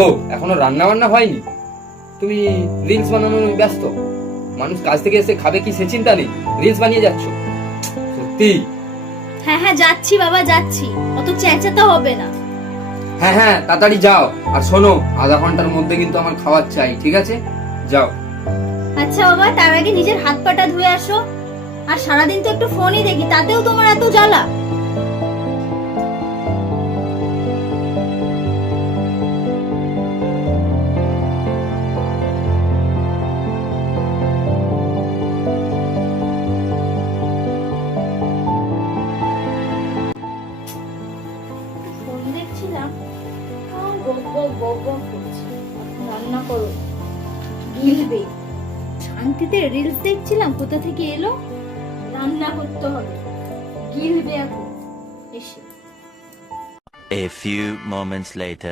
ও এখনো রান্না বান্না হয়নি? তুমি রিলস বানানোর ব্যস্ত? মানুষ কাজ থেকে এসে খাবে কি সে চিন্তা নেই, রিলস বানিয়ে যাচ্ছ। সত্যি? হ্যাঁ হ্যাঁ যাচ্ছি বাবা যাচ্ছি, অত চেঁচাতে হবে না। হ্যাঁ হ্যাঁ তাড়াতাড়ি যাও। আর শোনো, আধা ঘন্টার মধ্যে কিন্তু আমার খাবার চাই, ঠিক আছে? যাও। আচ্ছা বাবা, তার আগে নিজের হাত পাটা ধুয়ে আসো। আর সারাদিন তো একটু ফোনই দেখি, তাতেও তোমার এত জ্বালা। ফোন দেখছিলাম, বক বক বক বক করছে। এখন রান্না করো, গিলবে। শান্তিতে রিলস দেখছিলাম, কোথা থেকে এলো? রান্না করতে হবে, গিলবে এখন এসে। A few moments later.